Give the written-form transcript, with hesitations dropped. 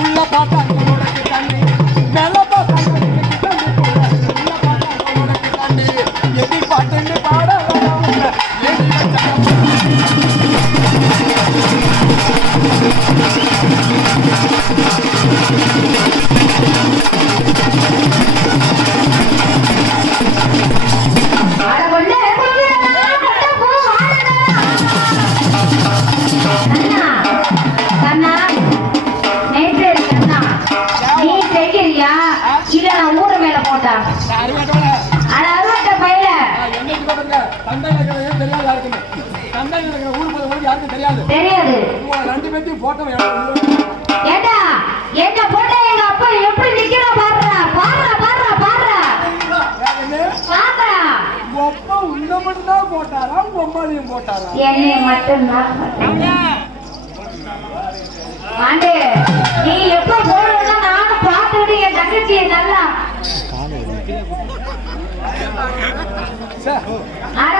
உள்ள பார்த்தா தண்ணி மேல பார்த்தா தண்ணி எதி பாட்டு பாட தெரியாது. ரெண்டு பேத்தையும் போட்டோ ஏண்டா என்ன போட்டோ எங்க அப்பா எப்படி நிக்கிறா பாருடா பாருடா பாருடா பாருடா பாருடா அப்பா உன்ன மட்டும் தான் போட்டாரா பொம்மாலையும் போட்டாரா என்னை மட்டும் தான் ஆண்டே நீ எப்ப போறதா நானும் பார்த்துட்டு என் தங்கச்சியை நல்லா அட